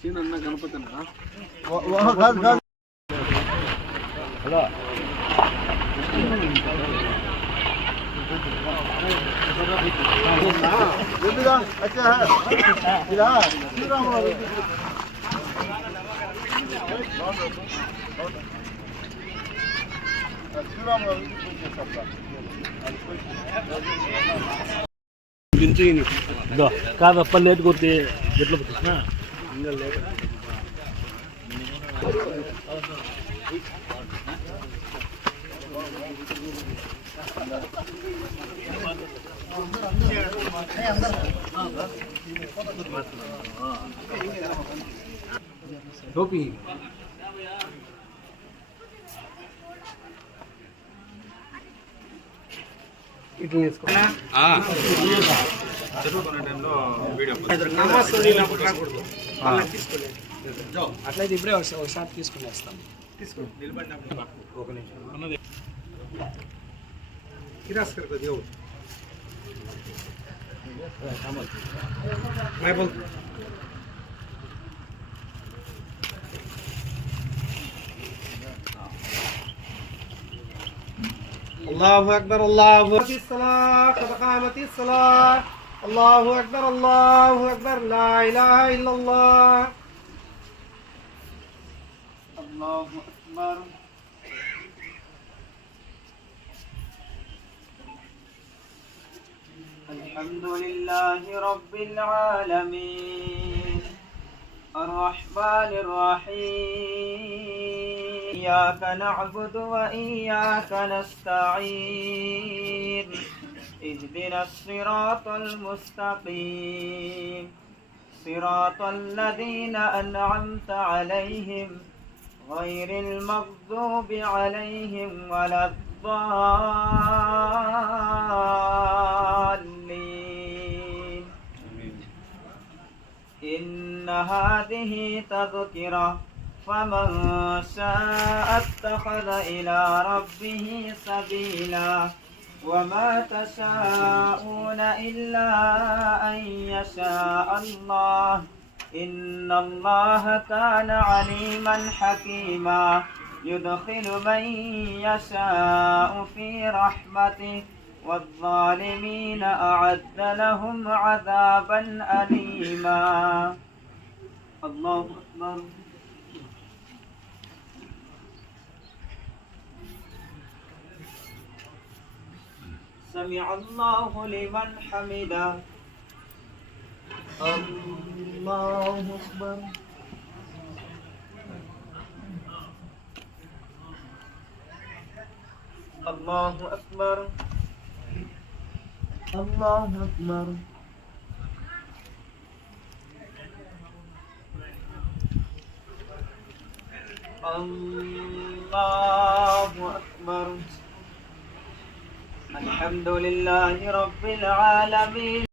సీనన్న గణపతి अच्छा है కాదు అప్ప లేట్ కొట్టి ఎట్లా పెట్టినా టోపీ ఇట్లా తీసుకో అట్లయితే ఇప్పుడే ఒకసారి తీసుకుని వేస్తాం ఒక నిమిషం కిరాస్కర్ को दियो मैं बोल الله أكبر الله الصلاة قد قامت الصلاة الله أكبر لا إله إلا الله الله أكبر الحمد لله رب العالمين الرحمن الرحيم إياك نعبد وإياك نستعين اهدنا الصراط المستقيم صراط الذين أنعمت عليهم غير المغضوب عليهم ولا الضالين إن هذه تذكرة فمن شاء اتخذ إلى ربه سبيلا وما تشاءون إلا أن يشاء الله إن الله كان عليما حكيما يدخل من يشاء في رحمته والظالمين أعد لهم عذابا أليما الله أكبر سمع الله لمن حمده الله أكبر الله أكبر الله أكبر الله أكبر الحمد لله رب العالمين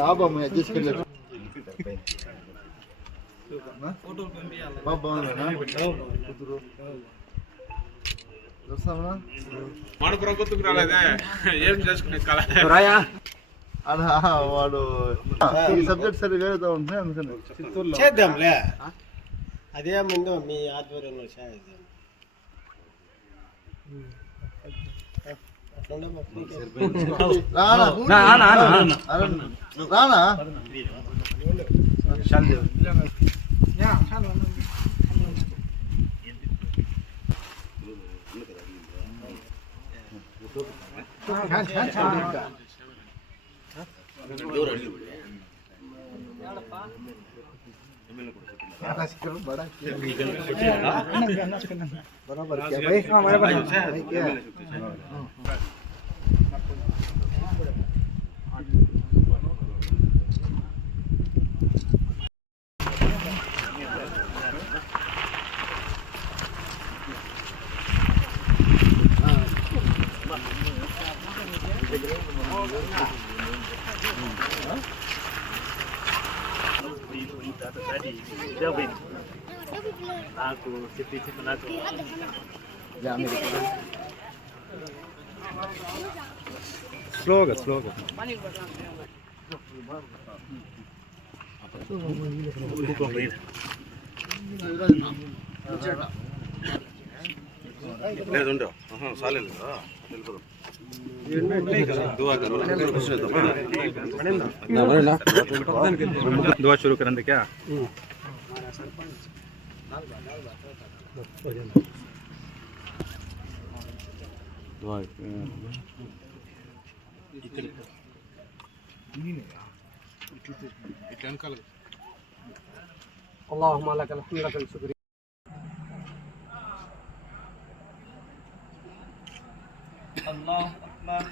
आप हम एडजस्ट कर लेते फोटो बाबा ना వస్తామా మన ప్రభుత్వం రాలేదే ఏం చేసుకునే కళ రాయా అలా వాడు ఈ సబ్జెక్ట్ సరే వేరేదో ఉంటుంది అందుకని చిత్తూరులో చేద్దాంలే అదే ముందు మీ ఆధ్వర్యంలో చేద్దాం రానా बड़ा बराबर क्या भाई? हाँ बराबर भाई क्या Delvin. Aku sipi-sipi aku. जा मेरे స్లోగా స్లోగా లేదు ఉండవు చాలేదు दुआ शुरू करेंगे क्या दुआ اللهم لك الحمد لك الشكر الله أكبر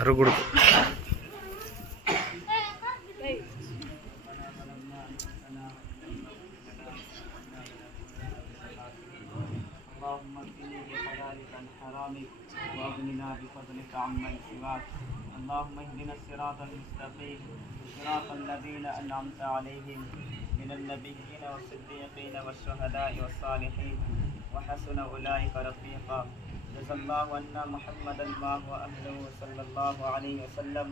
అరగకూడదు اللهم اكفني بحلالك عن حرامك واغننا بفضلك عمن سواك اللهم اهدنا الصراط المستقيم صراط الذين انعمت عليهم من النبيين والصديقين والشهداء والصالحين وحسن اولئك رفيقا جزا الله عنا محمدا ما هو اهله صلى الله عليه وسلم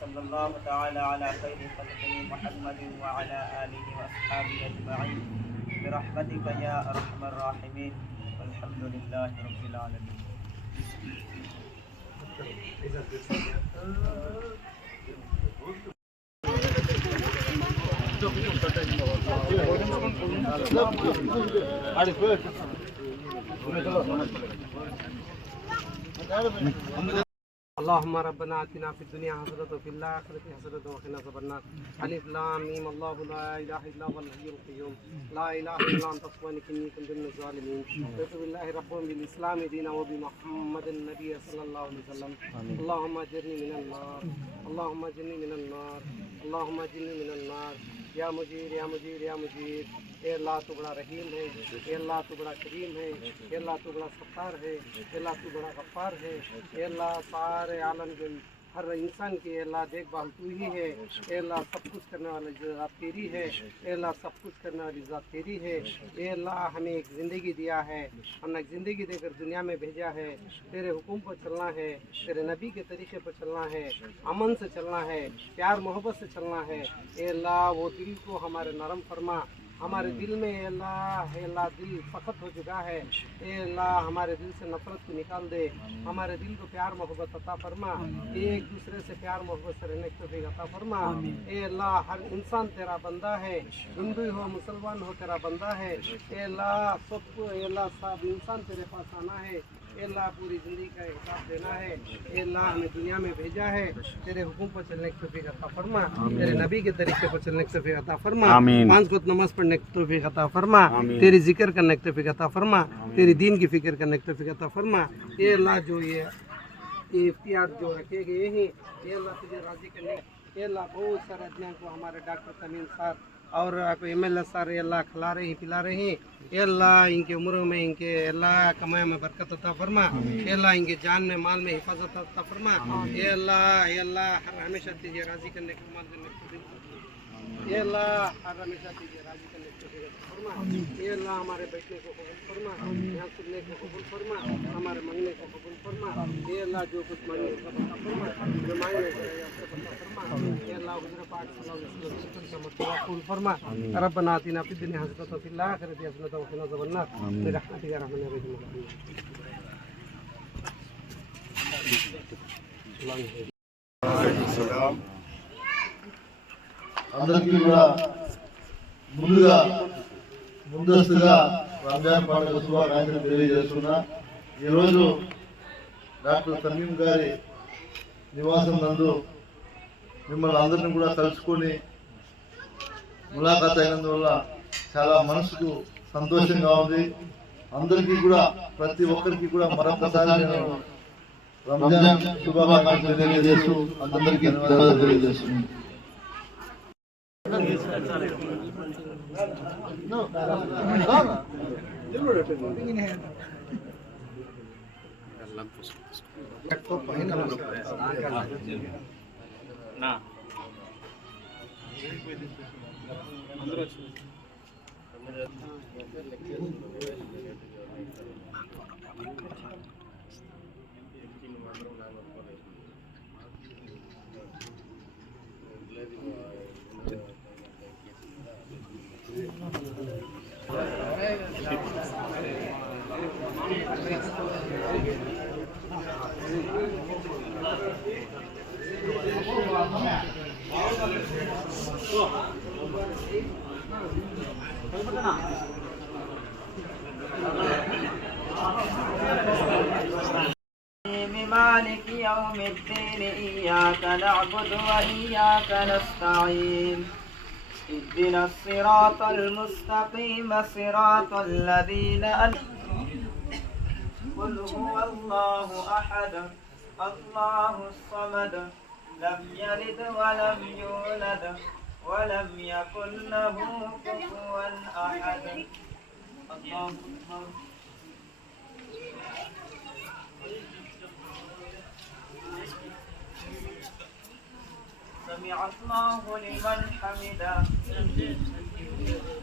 صلى الله تعالى على خير خلقه محمد وعلى اله واصحابه اجمعين برحمتك يا ارحم الراحمين والحمد لله رب العالمين. اللهم ربنا آتنا في الدنيا حسنة وفي الآخرة حسنة وقنا عذاب النار. ألف لام ميم الله لا إله إلا هو الحي القيوم لا إله إلا أنت سبحانك إني كنت من الظالمين. رضيت بالله ربا بالإسلام دينا وبمحمد النبي صلى الله عليه وسلم. اللهم أجرني من النار اللهم أجرني من النار اللهم أجرني من النار या मुजीर या मुजीर या मुजीर ए अल्लाह तू बड़ा रहीम है ए अल्लाह तू बड़ा करीम है ए अल्लाह तू बड़ा सत्तार है ए अल्लाह तू बड़ा गफ्फार है ए अल्लाह सारे आलम के हर इंसान की अल्लाह देखभाल तू ही है ए अल्लाह सब कुछ करने वाली ज़ात तेरी है ए अल्लाह सब कुछ करने वाली ज़ात तेरी है ए अल्लाह हमें एक ज़िंदगी दिया है हमने एक ज़िंदगी देकर दुनिया में भेजा है तेरे हुक्म पर चलना है तेरे नबी के तरीके पर चलना है अमन से चलना है प्यार मोहब्बत से चलना है ए अल्लाह वो दिल को हमारे नरम फरमा हमारे दिल में ए अल्लाह दिल सख्त हो चुका है ए अल्लाह हमारे दिल से नफरत को निकाल दे हमारे दिल को प्यार मोहब्बत अता फरमा एक दूसरे से प्यार मोहब्बत से रहने की तौफीक अता फरमा ए अल्लाह हर इंसान तेरा बंदा है हिंदू हो मुसलमान हो तेरा बंदा है ए अल्लाह सबको ए अल्लाह सब इंसान तेरे पास आना है ए अल्लाह पूरी ज़िंदगी का हिसाब देना है ए अल्लाह हमें दुनिया में भेजा है तेरे हुक्म पर चलने की तौफीक अता फरमा तेरे नबी के तरीके पर चलने की तौफीक अता फरमा पांच वक्त नमाज पढ़ने की तौफीक अता फरमा तेरी जिक्र करने की तौफीक अता फरमा तेरी दीन की फिक्र करने की तौफीक अता फरमा ए अल्लाह जो ये इख्तियार जो रखे गए हैं ये अल्लाह तुझे राजी करने ए अल्लाह बहुत सारे अध्ययन को हमारे डॉक्टर तमीम साहब और आपको MLA सारे अल्लाह खिला रहे हैं पिला रहे हैं। ये अल्लाह इनके उम्रों में इनके अल्लाह कमाई में बरकत अता फरमा। ये अल्लाह इनके जान में माल में हिफाजत अता फरमा। ये अल्लाह हर हमेशा तुझे राजी करने का माल करने को ये अल्लाह हर हमेशा तुझे राजी करने को फरमा। ये अल्लाह हमारे बैठने को कबूल फरमा, यहाँ सुनने को कबूल फरमा, हमारे मांगने को कबूल फरमा। ये अल्लाह जो कुछ मांगे उसका बता फरमा, जो मांगे उसका बता फरमा। ये अल्लाह हुज़ूर पाक सल्लल्लाहु अलैहि वसल्लम का मर्तबा कबूल फरमा। रब्बना आतिना फिद दुनिया हसनतन व फिल आखिरति हसनतन व क़िना अज़ाबन्नार बिरहमतिका या अरहमर राहिमीन। అందరికీ కూడా ముందస్తుగా రంజాన్ పండుగ శుభాకాంక్షలు తెలియజేస్తున్నా. ఈరోజు డాక్టర్ తమీం గారి నివాసం నందు మిమ్మల్ని అందరినీ కూడా కలుసుకొని ములాఖాత్ అయినందువల్ల చాలా మనసుకు సంతోషంగా ఉంది. అందరికీ కూడా ప్రతి ఒక్కరికి కూడా మరొకసారి నేను రంజాన్ శుభాకాంక్షలు తెలియజేస్తూ అందరికీ ధన్యవాదాలు తెలియజేస్తున్నాను. مالك يوم الدين إياك نعبد وإياك نستعين اهدنا الصراط المستقيم صراط الذين قل هو الله أحد الله الصمد لم يلد ولم يولد ولم يكن له كفوا أحد. الله أكبر. سمع الله لمن حمده.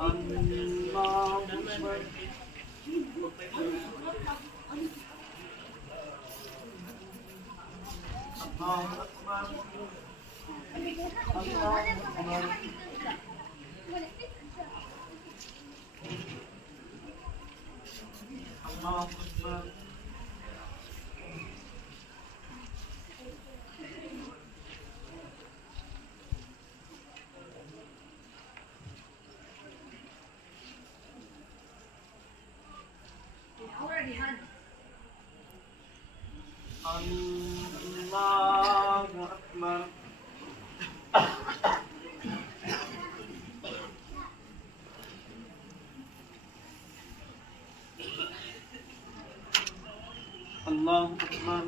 الله أكبر. الله أكبر. الله أكبر. الله أكبر. الله أكبر. الله أكبر.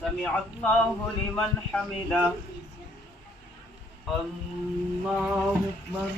سمع الله لمن حمده. الله أكبر.